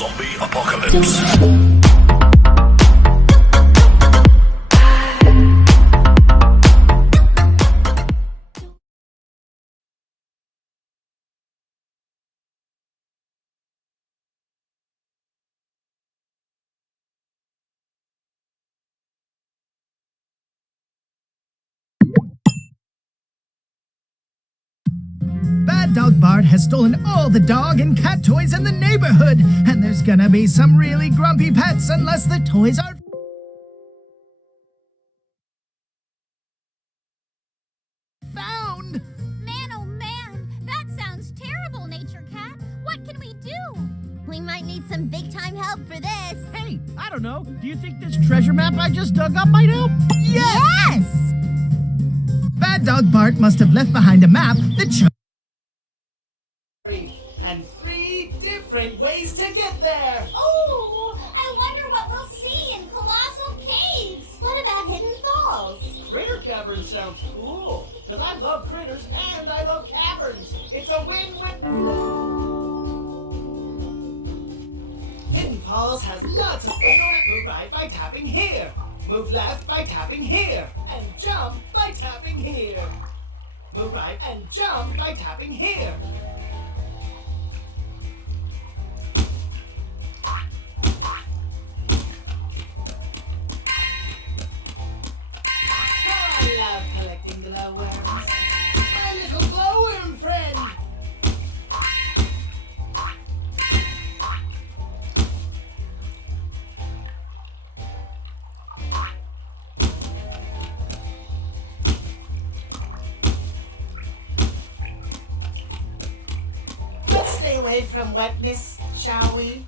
Zombie apocalypse. Bad Dog Bart has stolen all the dog and cat toys in the neighborhood, and there's gonna be some really grumpy pets unless the toys are found. Man, oh man, that sounds terrible, Nature Cat. What can we do? We might need some big-time help for this. Hey, I don't know. Do you think this treasure map I just dug up might help? Yes! Bad Dog Bart must have left behind a map that shows. And 3 different ways to get there. Oh, I wonder what we'll see in Colossal Caves. What about Hidden Falls? Critter Caverns sounds cool. Because I love critters and I love caverns. It's a win-win. Hidden Falls has lots of... Move right by tapping here. Move left by tapping here. And jump by tapping here. Move right and jump by tapping here. I love collecting glowworms. My little glowworm friend. Let's stay away from wetness, shall we?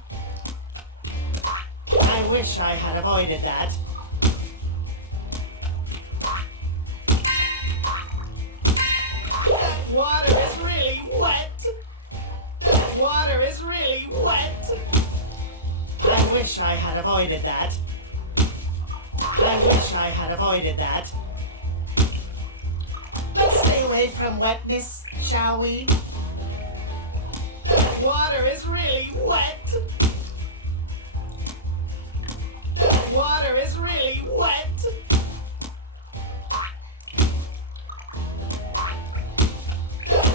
I wish I had avoided that. That water is really wet. That water is really wet. I wish I had avoided that. I wish I had avoided that. Let's stay away from wetness, shall we? That water is really wet. That water is really wet.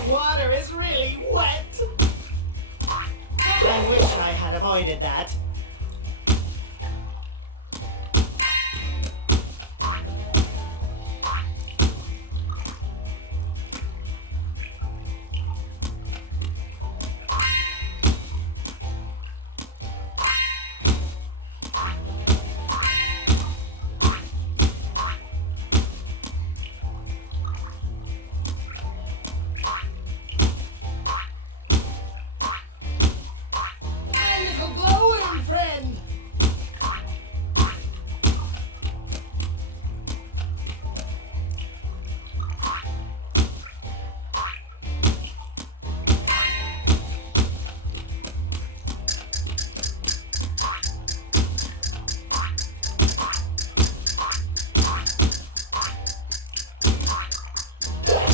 Water is really wet. I wish I had avoided that. My little glowworm friend.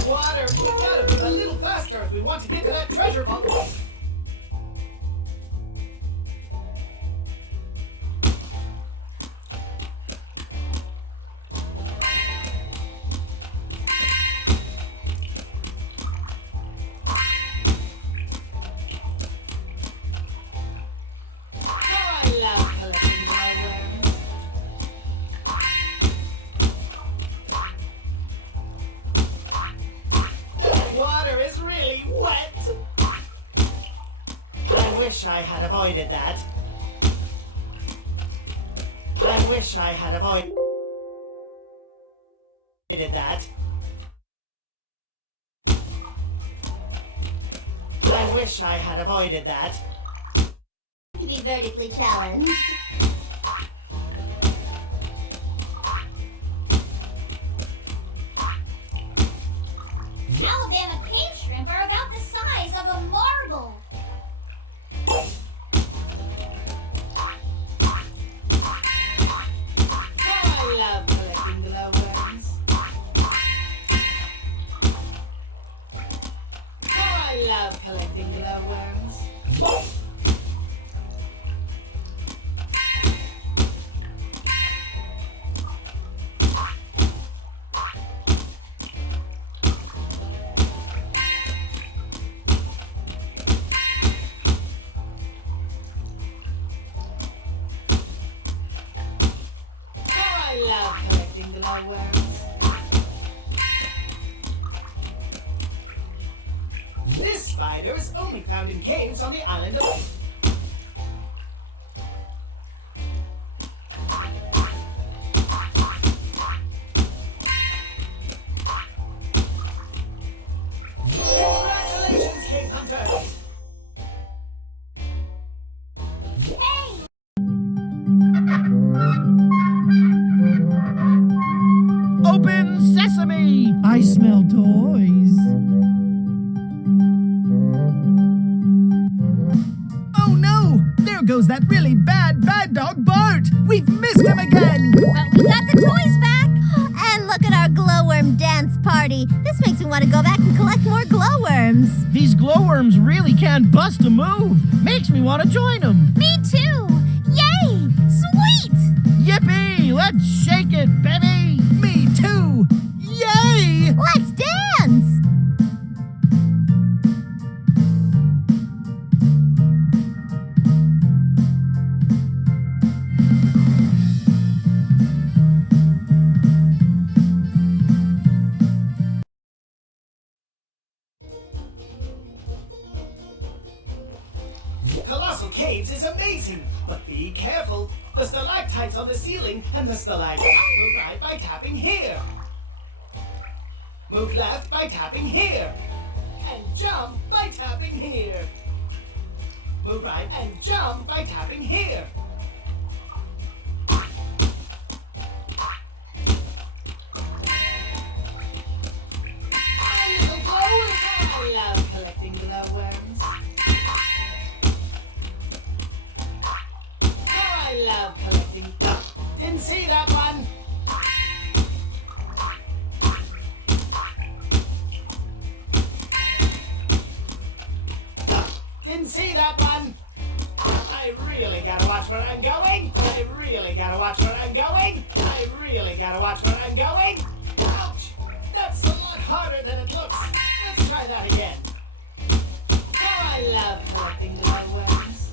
Water, we gotta move a little faster if we want to get to that treasure vault. I love collecting glowworms. Water is really wet. I wish I had avoided that. I wish I had avoided that. I wish I had avoided that. To be vertically challenged. Alabama cave shrimp are about the size of a marble. I love collecting glowworms. I love collecting glowworms. glowworms. This spider is only found in caves on the island of... Congratulations, cave hunter! Open sesame! I smell toys. Oh no! There goes that really bad dog Bart! We've missed him again! But we got the toys back! And look at our glowworm dance party. This makes me want to go back and collect more glowworms. These glowworms really can bust a move. Makes me want to join them. Me too! Yay! Sweet! Yippee! Let's shake it, baby! Me too! Yay! Let's dance! Colossal Caves is amazing, but be careful. The stalactites on the ceiling and the stalagmites. Move right by tapping here. Move left by tapping here. And jump by tapping here. Move right and jump by tapping here. My little glowworms! I love collecting glowworms. I love collecting. Didn't see that one. Didn't see that one. I really gotta watch where I'm going. I really gotta watch where I'm going. I really gotta watch where I'm going. Ouch! That's a lot harder than it looks. Let's try that again. Oh, I love collecting glowworms.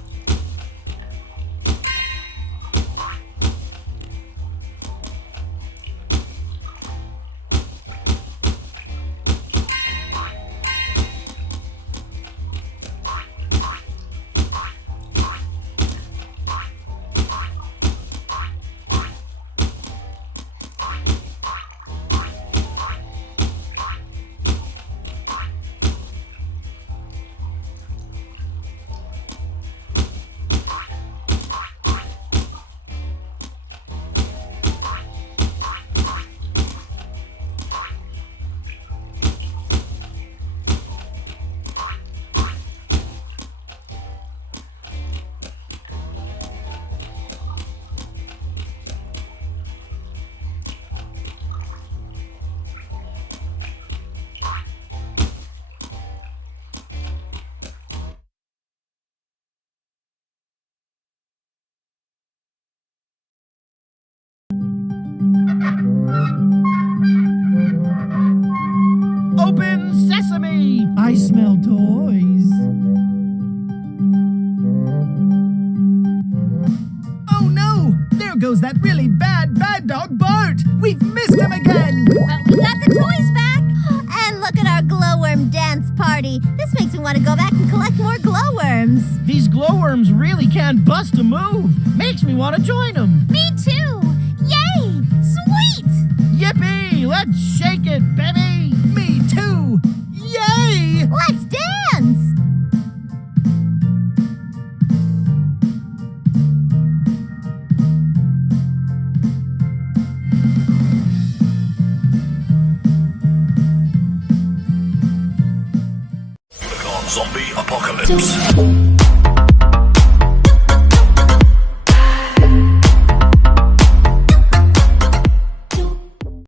Open sesame! I smell toys. Oh no! There goes that really bad dog Bart! We've missed him again! But we got the toys back! And look at our glowworm dance party. This makes me want to go back and collect more glowworms. These glowworms really can bust a move. Makes me want to join them. Me too! Yay! Sweet! Yippee! Let's shake it, baby! Me too! Yay! Let's dance! Zombie apocalypse.